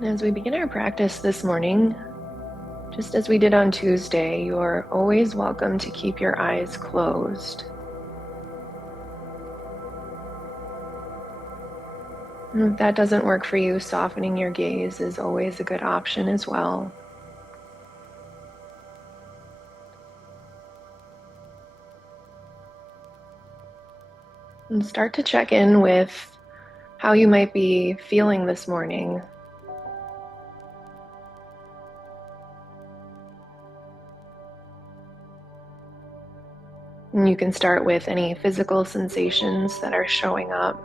As we begin our practice this morning, just as we did on Tuesday, you're always welcome to keep your eyes closed. And if that doesn't work for you, softening your gaze is always a good option as well. And start to check in with how you might be feeling this morning. And you can start with any physical sensations that are showing up.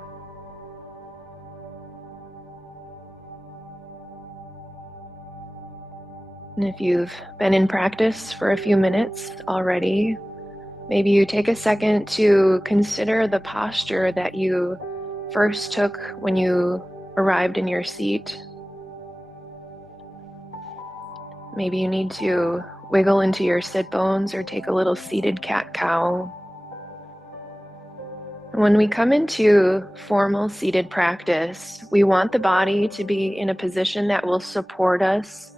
And if you've been in practice for a few minutes already, maybe you take a second to consider the posture that you first took when you arrived in your seat. Maybe you need to wiggle into your sit bones or take a little seated cat-cow. When we come into formal seated practice, we want the body to be in a position that will support us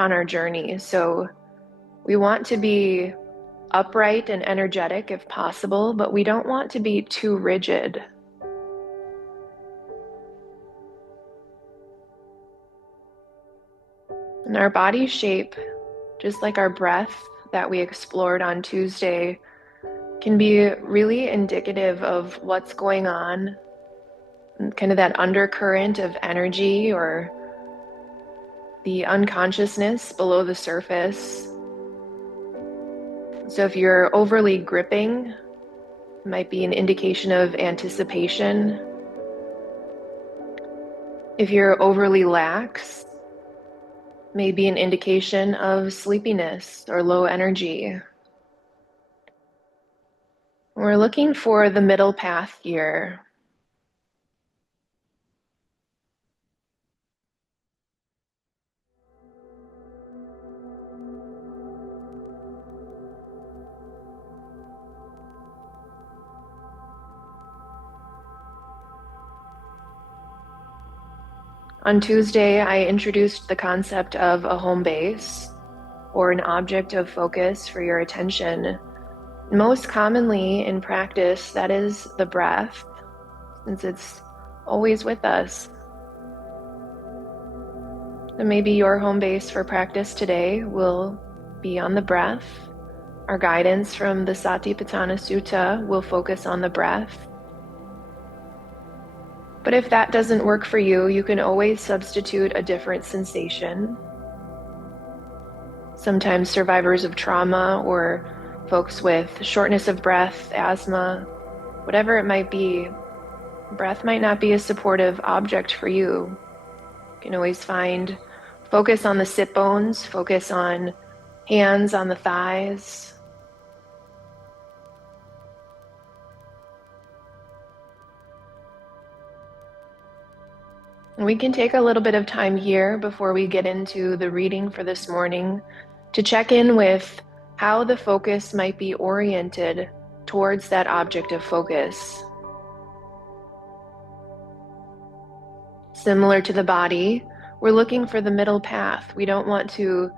on our journey. So we want to be upright and energetic if possible, but we don't want to be too rigid. And our body shape, just like our breath that we explored on Tuesday, can be really indicative of what's going on, kind of that undercurrent of energy or the unconsciousness below the surface. So if you're overly gripping, it might be an indication of anticipation. If you're overly lax, may be an indication of sleepiness or low energy. We're looking for the middle path here. On Tuesday, I introduced the concept of a home base or an object of focus for your attention. Most commonly in practice, that is the breath, since it's always with us. And maybe your home base for practice today will be on the breath. Our guidance from the Satipaṭṭhāna Sutta will focus on the breath. But if that doesn't work for you, you can always substitute a different sensation. Sometimes survivors of trauma or folks with shortness of breath, asthma, whatever it might be, breath might not be a supportive object for you. You can always focus on the sit bones, focus on hands on the thighs. And we can take a little bit of time here before we get into the reading for this morning to check in with how the focus might be oriented towards that object of focus. Similar to the body, we're looking for the middle path. We don't want to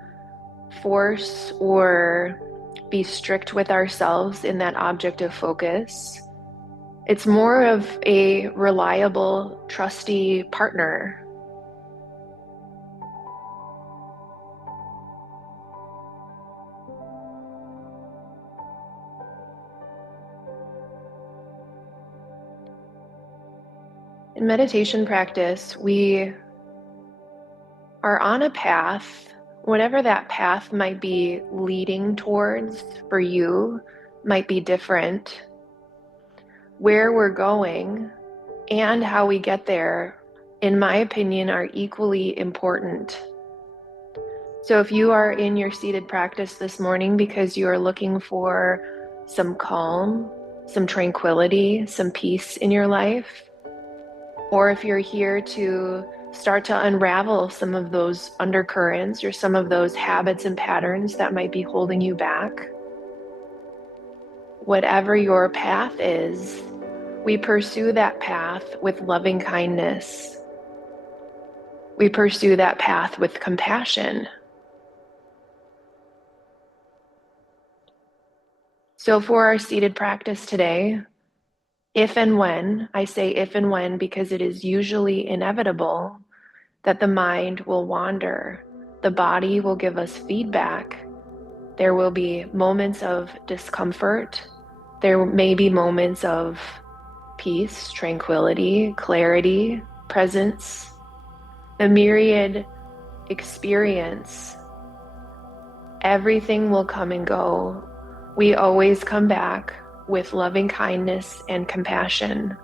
force or be strict with ourselves in that object of focus. It's more of a reliable, trusty partner. In meditation practice, we are on a path, whatever that path might be leading towards for you might be different. Where we're going and how we get there, in my opinion, are equally important. So if you are in your seated practice this morning because you are looking for some calm, some tranquility, some peace in your life, or if you're here to start to unravel some of those undercurrents or some of those habits and patterns that might be holding you back, whatever your path is, we pursue that path with loving kindness. We pursue that path with compassion. So for our seated practice today, if and when, I say if and when because it is usually inevitable that the mind will wander, the body will give us feedback. There will be moments of discomfort. There may be moments of peace, tranquility, clarity, presence, a myriad experience. Everything will come and go. We always come back with loving kindness and compassion.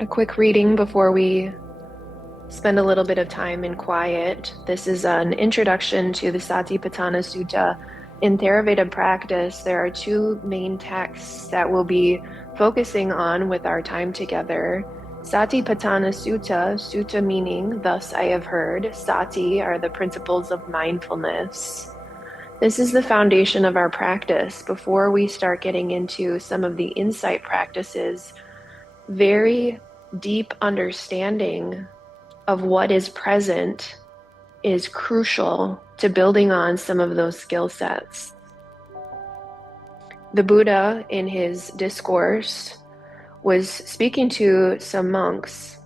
A quick reading before we spend a little bit of time in quiet. This is an introduction to the Satipaṭṭhāna Sutta. In Theravada practice, there are two main texts that we'll be focusing on with our time together. Satipaṭṭhāna Sutta, sutta meaning, thus I have heard. Sati are the principles of mindfulness. This is the foundation of our practice. Before we start getting into some of the insight practices, very deep understanding of what is present is crucial to building on some of those skill sets. The Buddha, in his discourse, was speaking to some monks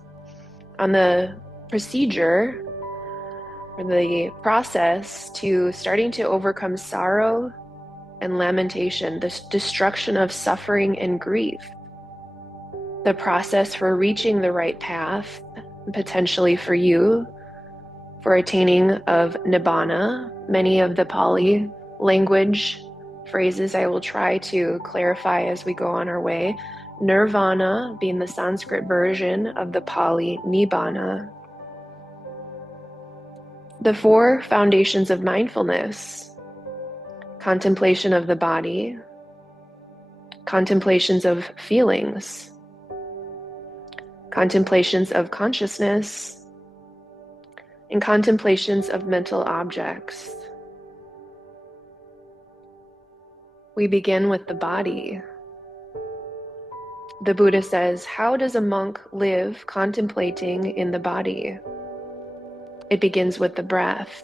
on the procedure or the process to starting to overcome sorrow and lamentation, the destruction of suffering and grief, the process for reaching the right path, potentially for you, for attaining of nibbana. Many of the Pali language phrases I will try to clarify as we go on our way. Nirvana being the Sanskrit version of the Pali nibbana. The four foundations of mindfulness: contemplation of the body, contemplations of feelings, contemplations of consciousness, and contemplations of mental objects. We begin with the body. The Buddha says, how does a monk live contemplating in the body? It begins with the breath.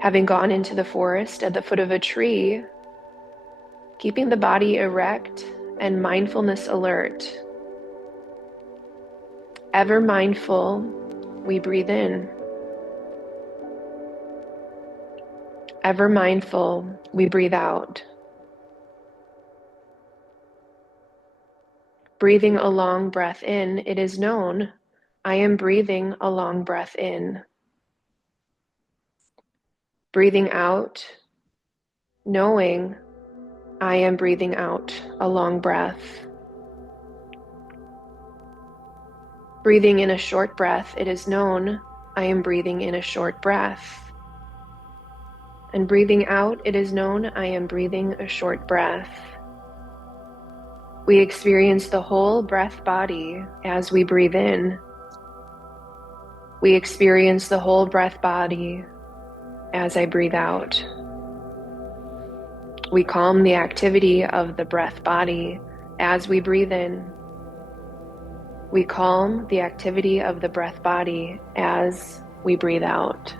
Having gone into the forest at the foot of a tree, keeping the body erect and mindfulness alert. Ever mindful, we breathe in. Ever mindful, we breathe out. Breathing a long breath in, it is known, I am breathing a long breath in. Breathing out, knowing, I am breathing out a long breath. Breathing in a short breath, it is known, I am breathing in a short breath. And breathing out, it is known, I am breathing a short breath. We experience the whole breath body as we breathe in. We experience the whole breath body as I breathe out. We calm the activity of the breath body as we breathe in. We calm the activity of the breath body as we breathe out.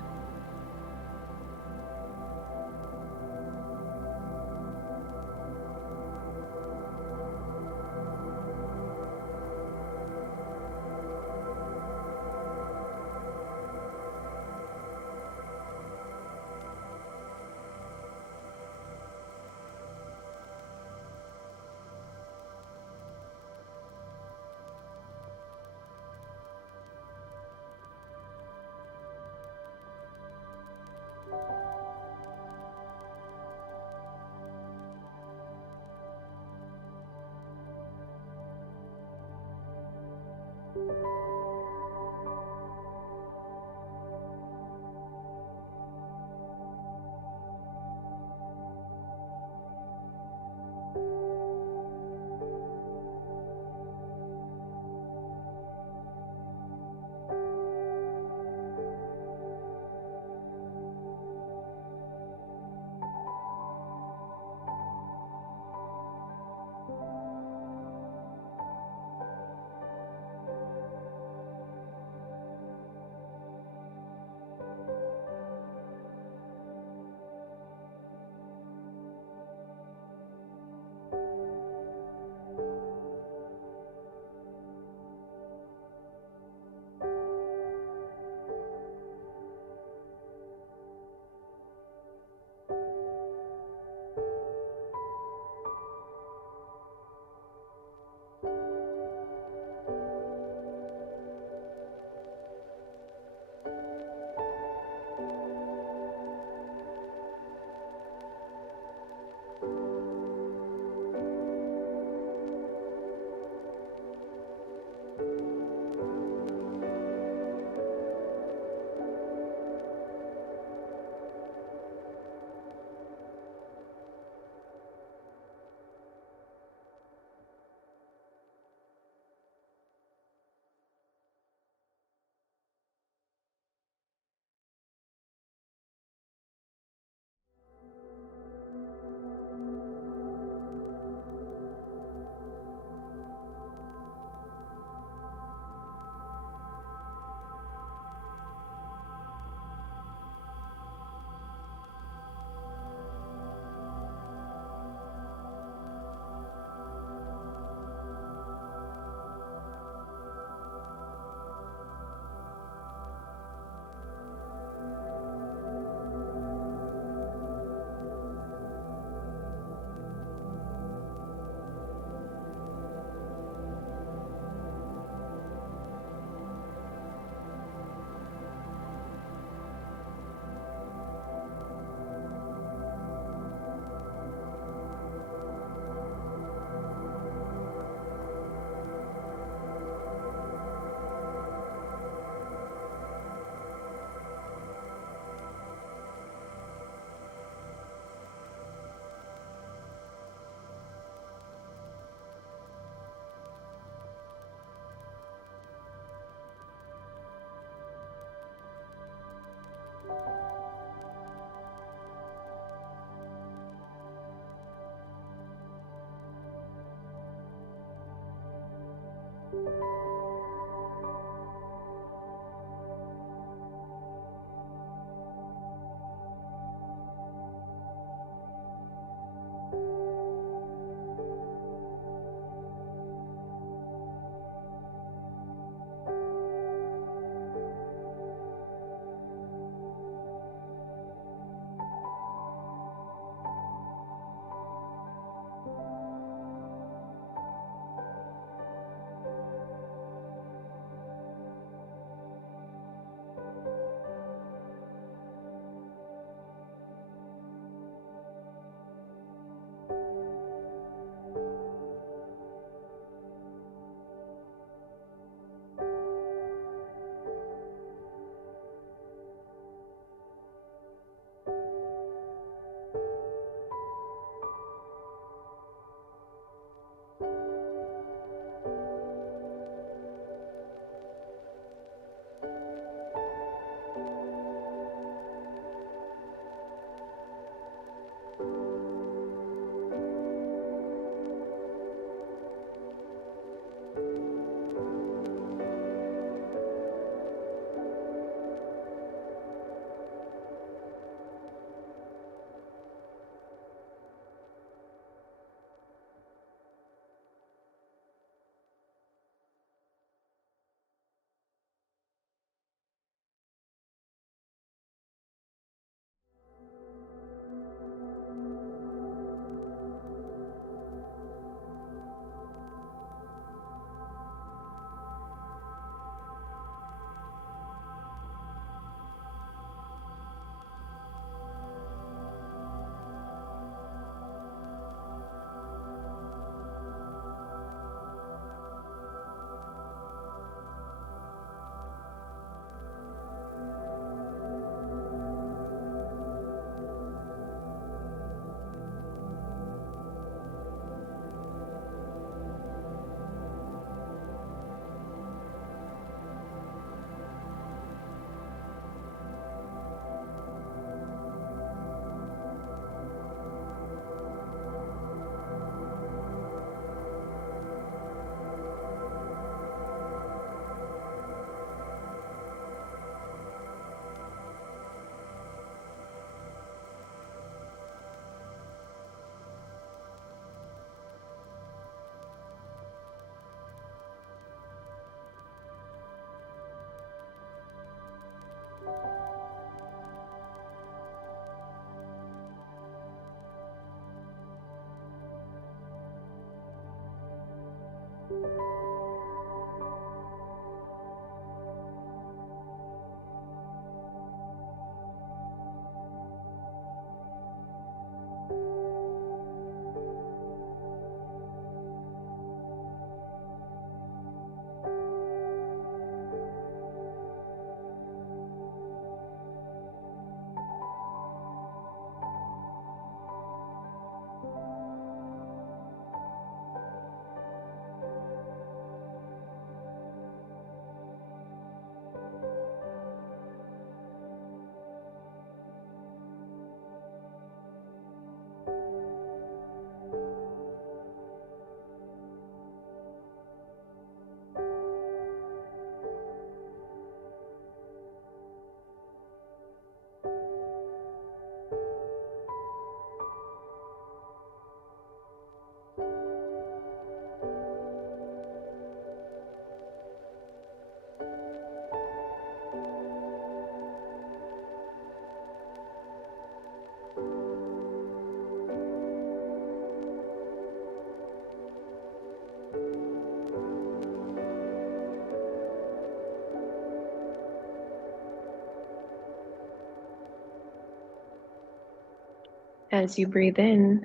As you breathe in,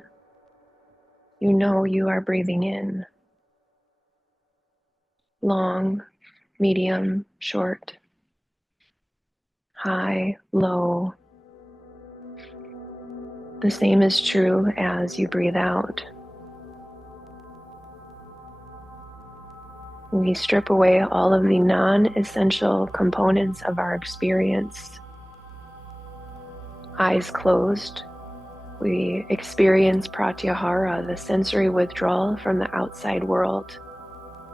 you know you are breathing in. Long, medium, short, high, low. The same is true as you breathe out. We strip away all of the non-essential components of our experience. Eyes closed, we experience pratyahara, the sensory withdrawal from the outside world.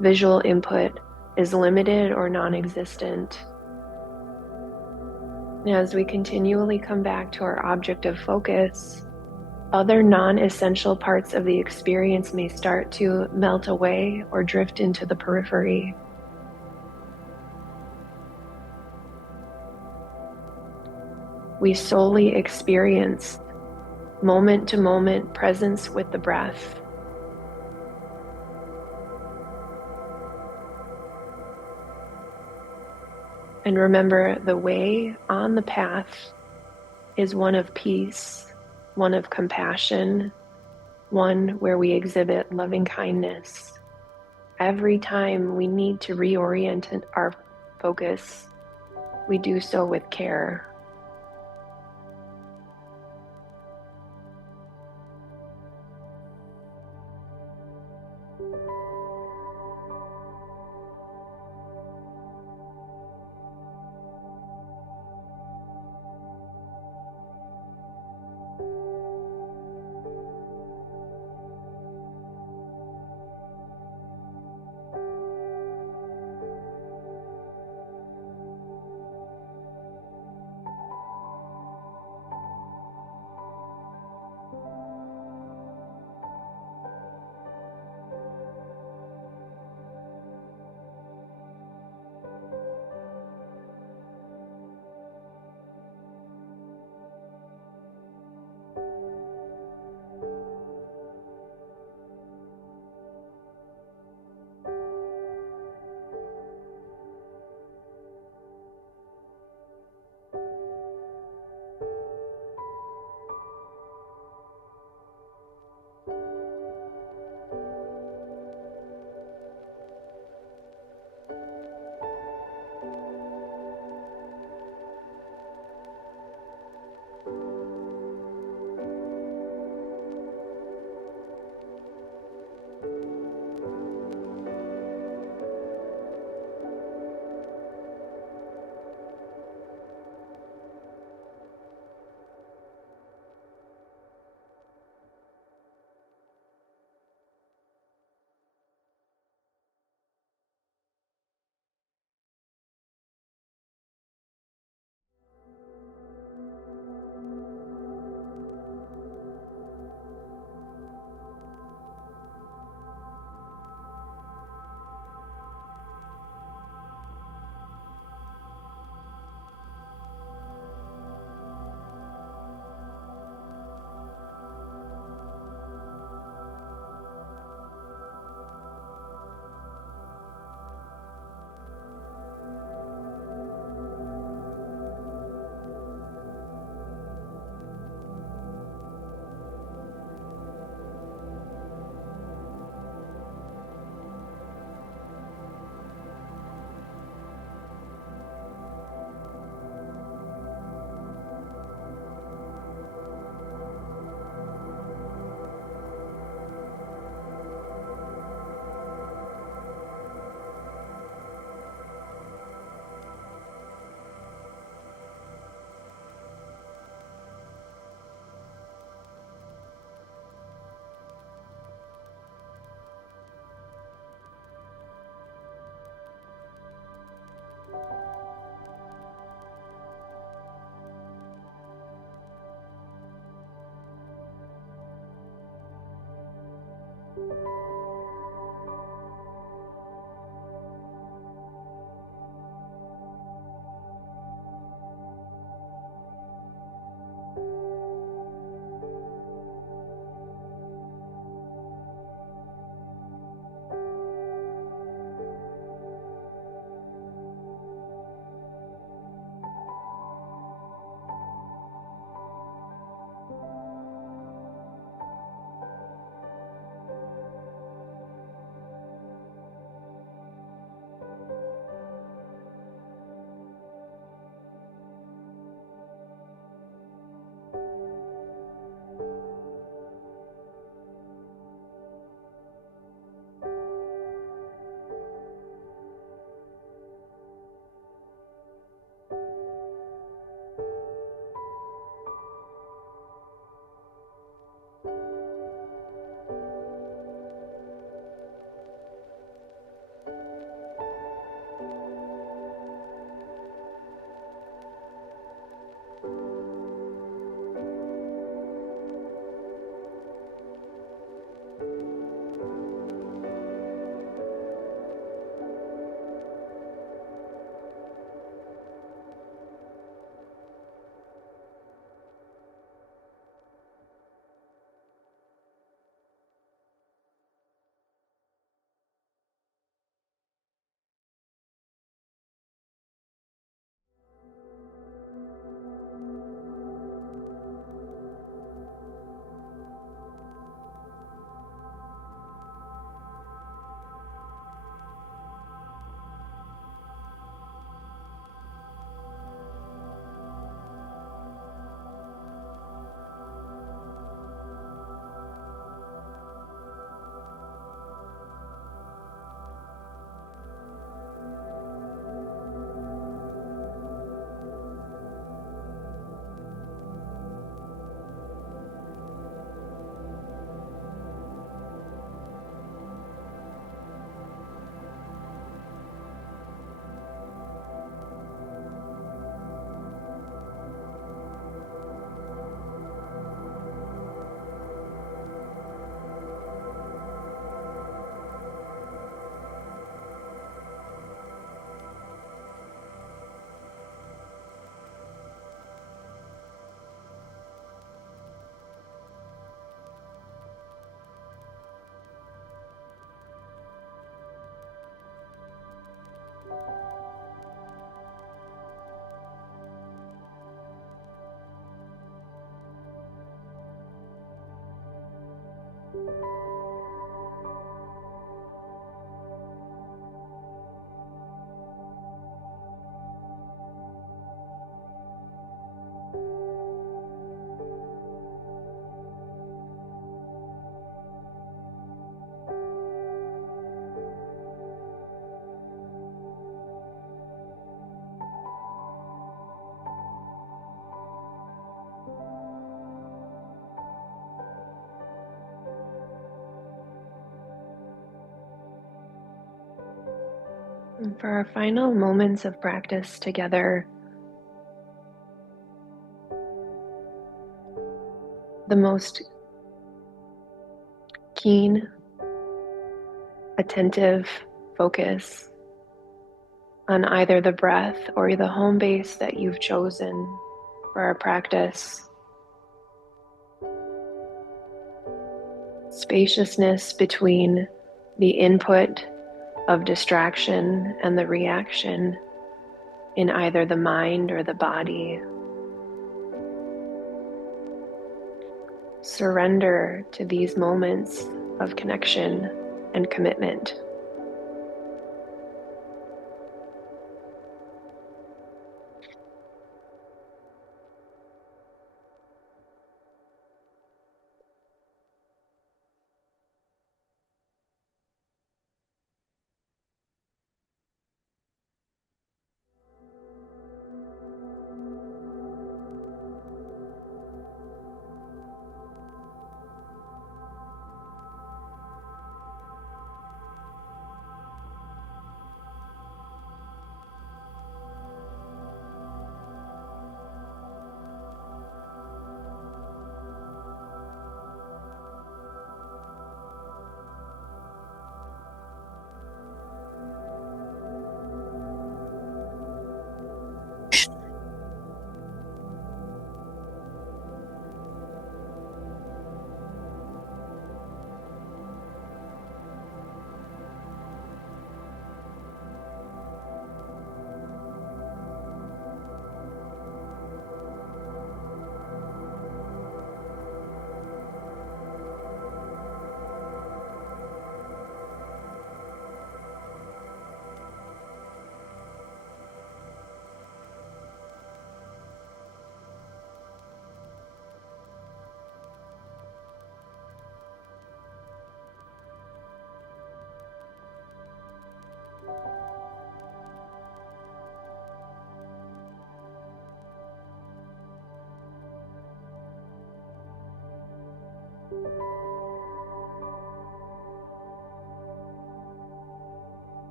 Visual input is limited or non-existent. As we continually come back to our object of focus, other non-essential parts of the experience may start to melt away or drift into the periphery. We solely experience moment-to-moment presence with the breath. And remember, the way on the path is one of peace, one of compassion, one where we exhibit loving kindness. Every time we need to reorient our focus, we do so with care. And for our final moments of practice together, the most keen, attentive focus on either the breath or the home base that you've chosen for our practice. Spaciousness between the input of distraction and the reaction in either the mind or the body. Surrender to these moments of connection and commitment.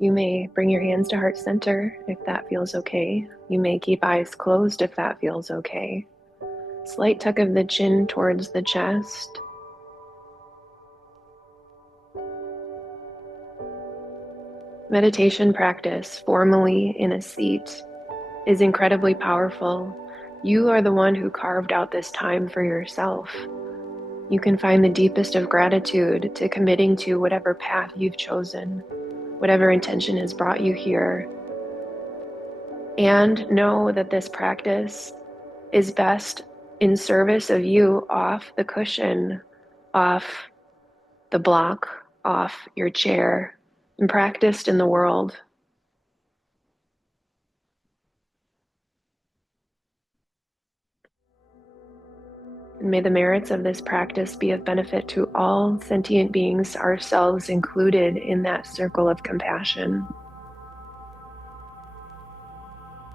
You may bring your hands to heart center if that feels okay. You may keep eyes closed if that feels okay. Slight tuck of the chin towards the chest. Meditation practice formally in a seat is incredibly powerful. You are the one who carved out this time for yourself. You can find the deepest of gratitude to committing to whatever path you've chosen, whatever intention has brought you here. And know that this practice is best in service of you off the cushion, off the block, off your chair, and practiced in the world. And may the merits of this practice be of benefit to all sentient beings, ourselves included in that circle of compassion.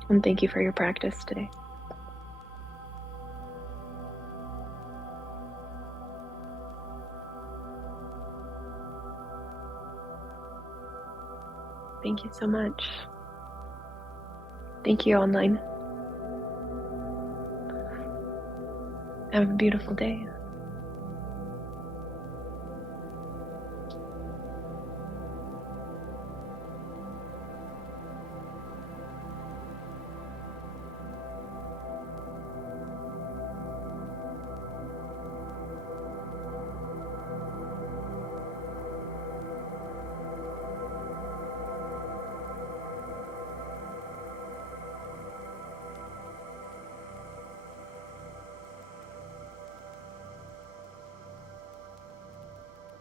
And thank you for your practice today. Thank you so much. Thank you, online. Have a beautiful day.